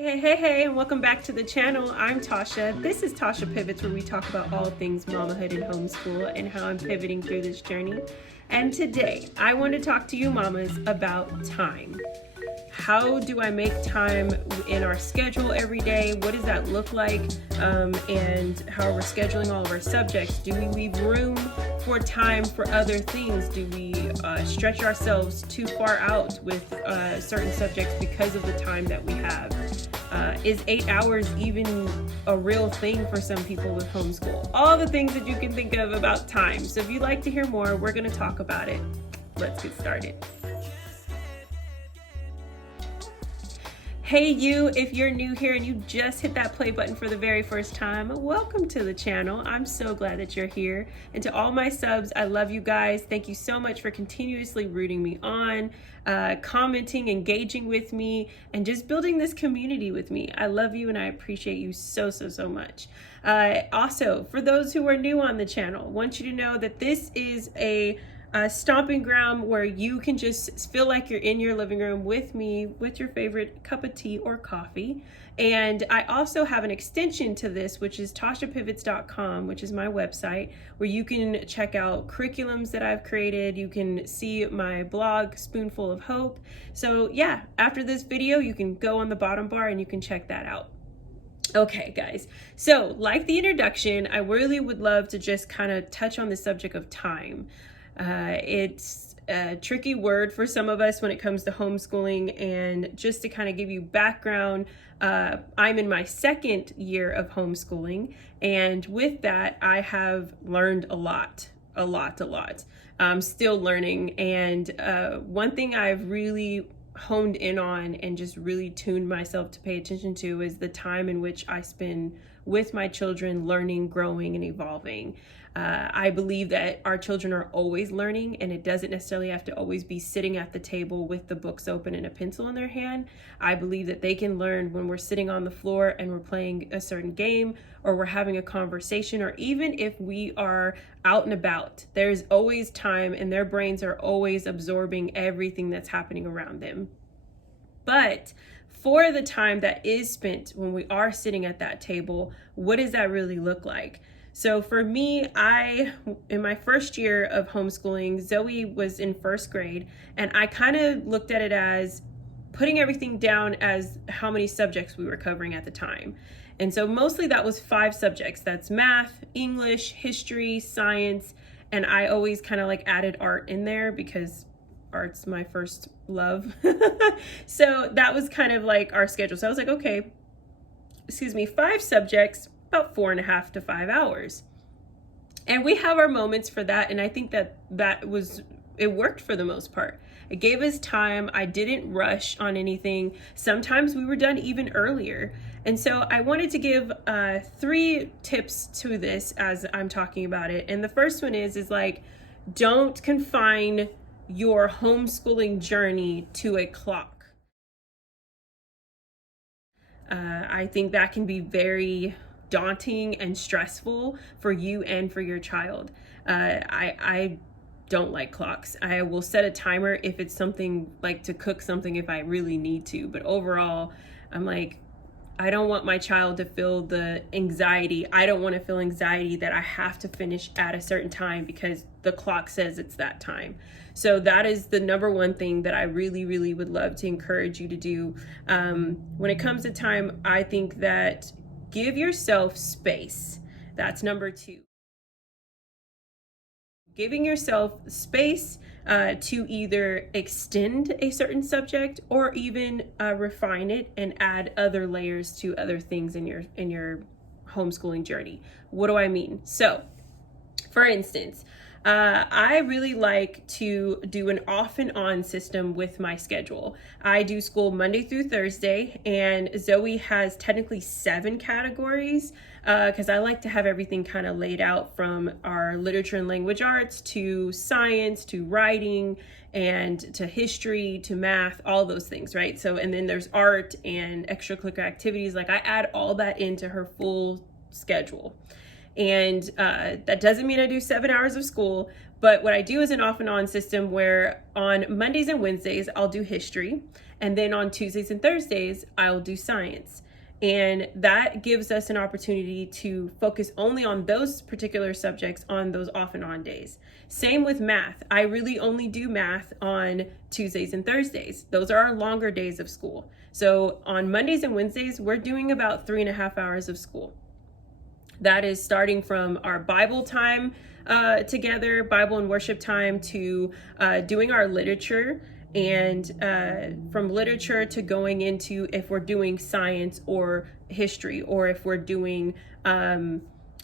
Hey, and welcome back to the channel. I'm Tasha. This is Tasha Pivots, where we talk about all things mamahood and homeschool and how I'm pivoting through this journey. And today, I want to talk to you mamas about time. How do I make time in our schedule every day? What does that look like? And how we're scheduling all of our subjects. Do we leave room for time for other things? Do we stretch ourselves too far out with certain subjects because of the time that we have? Is 8 hours even a real thing for some people with homeschool? All the things that you can think of about time. So if you'd like to hear more, we're going to talk about it. Let's get started. Hey you, if you're new here and you just hit that play button for the very first time, welcome to the channel. I'm so glad that you're here. And to all my subs, I love you guys. Thank you so much for continuously rooting me on, commenting, engaging with me, and just building this community with me. I love you and I appreciate you so much. Also, for those who are new on the channel, I want you to know that this is a stomping ground where you can just feel like you're in your living room with me with your favorite cup of tea or coffee. And I also have an extension to this, which is tashapivots.com, which is my website, where you can check out curriculums that I've created. You can see my blog, Spoonful of Hope. So yeah, after this video, you can go on the bottom bar and you can check that out. Okay, guys, so like the introduction, I really would love to just kind of touch on the subject of time. It's a tricky word for some of us when it comes to homeschooling, and just to kind of give you background, I'm in my second year of homeschooling, and with that, I have learned a lot. I'm still learning, and one thing I've really honed in on and just really tuned myself to pay attention to is the time in which I spend with my children, learning, growing, and evolving. I believe that our children are always learning, and it doesn't necessarily have to always be sitting at the table with the books open and a pencil in their hand. I believe that they can learn when we're sitting on the floor and we're playing a certain game, or we're having a conversation, or even if we are out and about. There's always time, and their brains are always absorbing everything that's happening around them. But for the time that is spent when we are sitting at that table, what does that really look like? So for me, in my first year of homeschooling, Zoe was in first grade, and I kind of looked at it as putting everything down as how many subjects we were covering at the time. And so mostly that was 5 subjects. That's math, English, history, science, and I always kind of like added art in there because art's my first love. So that was kind of like our schedule. So I was like, okay, 5 subjects, about 4.5 to 5 hours. And we have our moments for that. And I think that it worked for the most part. It gave us time. I didn't rush on anything. Sometimes we were done even earlier. And so I wanted to give 3 tips to this as I'm talking about it. And the first one is like, don't confine your homeschooling journey to a clock. I think that can be very daunting and stressful for you and for your child. I don't like clocks. I will set a timer if it's something like to cook something if I really need to, but overall, I'm like, I don't want my child to feel the anxiety. I don't want to feel anxiety that I have to finish at a certain time because the clock says it's that time. So that is the number one thing that I really would love to encourage you to do. When it comes to time, I think that give yourself space. That's number 2. Giving yourself space to either extend a certain subject or even refine it and add other layers to other things in your homeschooling journey. What do I mean? So, for instance, I really like to do an off and on system with my schedule. I do school Monday through Thursday, and Zoe has technically 7 categories because I like to have everything kind of laid out, from our literature and language arts to science to writing and to history to math, all those things, right? So, and then there's art and extracurricular activities. Like, I add all that into her full schedule. And that doesn't mean I do 7 hours of school, but what I do is an off and on system where on Mondays and Wednesdays, I'll do history. And then on Tuesdays and Thursdays, I'll do science. And that gives us an opportunity to focus only on those particular subjects on those off and on days. Same with math. I really only do math on Tuesdays and Thursdays. Those are our longer days of school. So on Mondays and Wednesdays, we're doing about 3.5 hours of school. That is starting from our Bible time together, Bible and worship time, to doing our literature, and from literature to going into if we're doing science or history, or if we're doing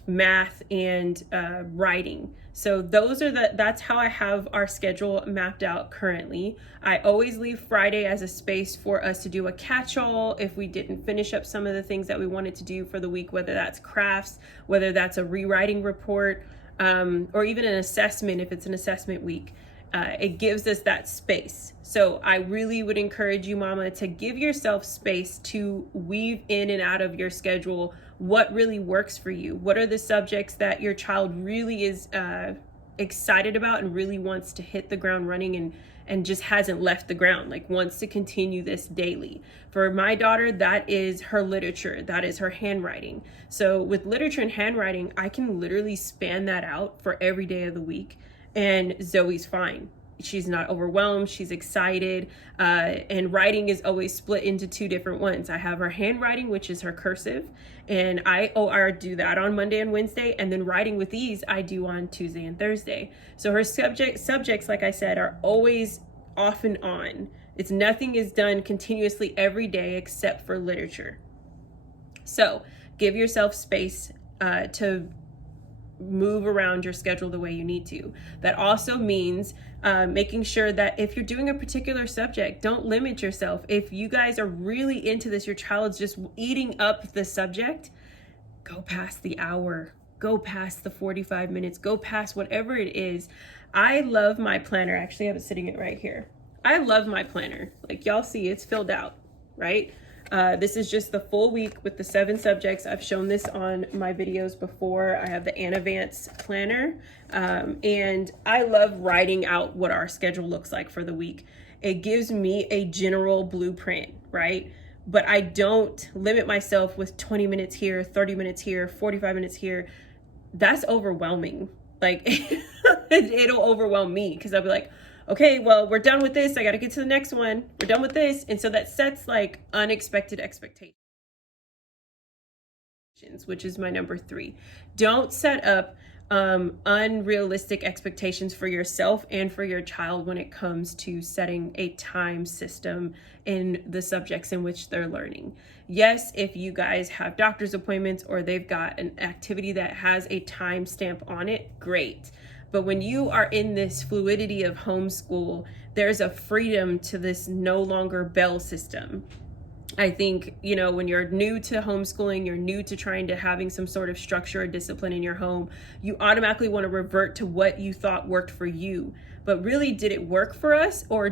math and writing. So that's how I have our schedule mapped out currently. I always leave Friday as a space for us to do a catch-all if we didn't finish up some of the things that we wanted to do for the week, whether that's crafts, whether that's a rewriting report, or even an assessment if it's an assessment week. It gives us that space. So I really would encourage you, mama, to give yourself space to weave in and out of your schedule what really works for you. What are the subjects that your child really is excited about and really wants to hit the ground running and just hasn't left the ground, like wants to continue this daily. For my daughter, that is her literature, that is her handwriting. So with literature and handwriting, I can literally span that out for every day of the week. And Zoe's fine. She's not overwhelmed. She's excited. And writing is always split into two different ones. I have her handwriting, which is her cursive. And I do that on Monday and Wednesday. And then writing with ease, I do on Tuesday and Thursday. So her subjects, like I said, are always off and on. Nothing is done continuously every day except for literature. So give yourself space to move around your schedule the way you need to. That also means making sure that if you're doing a particular subject, don't limit yourself. If you guys are really into this, your child's just eating up the subject, go past the hour, go past the 45 minutes, go past whatever it is. I love my planner. Actually, I have it sitting right here. I love my planner. Like y'all see, it's filled out, right? This is just the full week with the 7 subjects. I've shown this on my videos before. I have the Anavance planner, and I love writing out what our schedule looks like for the week. It gives me a general blueprint, right? But I don't limit myself with 20 minutes here, 30 minutes here, 45 minutes here. That's overwhelming. Like it'll overwhelm me because I'll be like, okay, well, we're done with this. I got to get to the next one. We're done with this. And so that sets like unexpected expectations, which is my number 3. Don't set up unrealistic expectations for yourself and for your child when it comes to setting a time system in the subjects in which they're learning. Yes, if you guys have doctor's appointments or they've got an activity that has a time stamp on it, great. But when you are in this fluidity of homeschool, there's a freedom to this no longer bell system. I think, when you're new to homeschooling, you're new to trying to having some sort of structure or discipline in your home, you automatically want to revert to what you thought worked for you. But really, did it work for us, or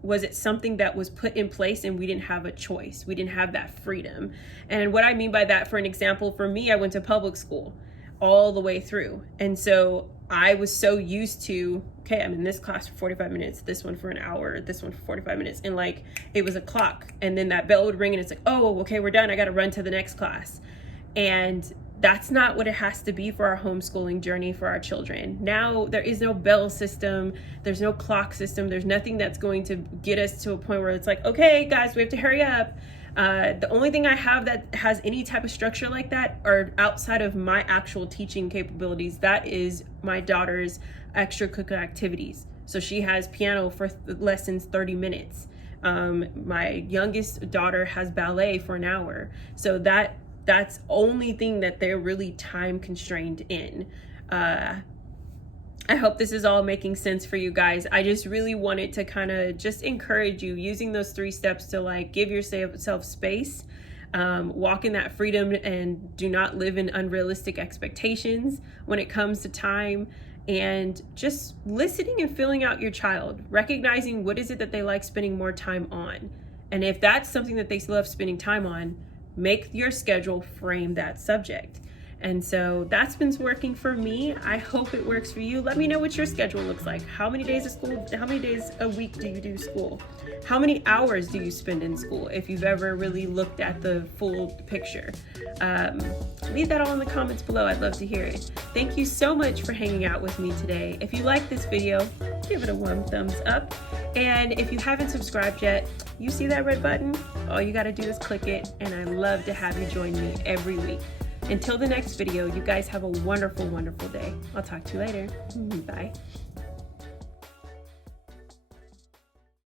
was it something that was put in place and we didn't have a choice? We didn't have that freedom. And what I mean by that, for an example, for me, I went to public school all the way through. And so I was so used to, okay, I'm in this class for 45 minutes, this one for an hour, this one for 45 minutes. And like, it was a clock. And then that bell would ring and it's like, oh, okay, we're done. I got to run to the next class. And that's not what it has to be for our homeschooling journey for our children. Now there is no bell system. There's no clock system. There's nothing that's going to get us to a point where it's like, okay, guys, we have to hurry up. The only thing I have that has any type of structure like that are outside of my actual teaching capabilities. That is my daughter's extracurricular activities. So she has piano for lessons 30 minutes. My youngest daughter has ballet for an hour. So that's only thing that they're really time constrained in. I hope this is all making sense for you guys. I just really wanted to kind of just encourage you using those 3 steps to like give yourself space, walk in that freedom, and do not live in unrealistic expectations when it comes to time, and just listening and filling out your child, recognizing what is it that they like spending more time on. And if that's something that they love spending time on, make your schedule frame that subject. And so that's been working for me. I hope it works for you. Let me know what your schedule looks like. How many days of school, how many days a week do you do school? How many hours do you spend in school if you've ever really looked at the full picture? Leave that all in the comments below. I'd love to hear it. Thank you so much for hanging out with me today. If you like this video, give it a warm thumbs up. And if you haven't subscribed yet, you see that red button? All you gotta do is click it, and I love to have you join me every week. Until the next video, you guys have a wonderful, wonderful day. I'll talk to you later. Bye.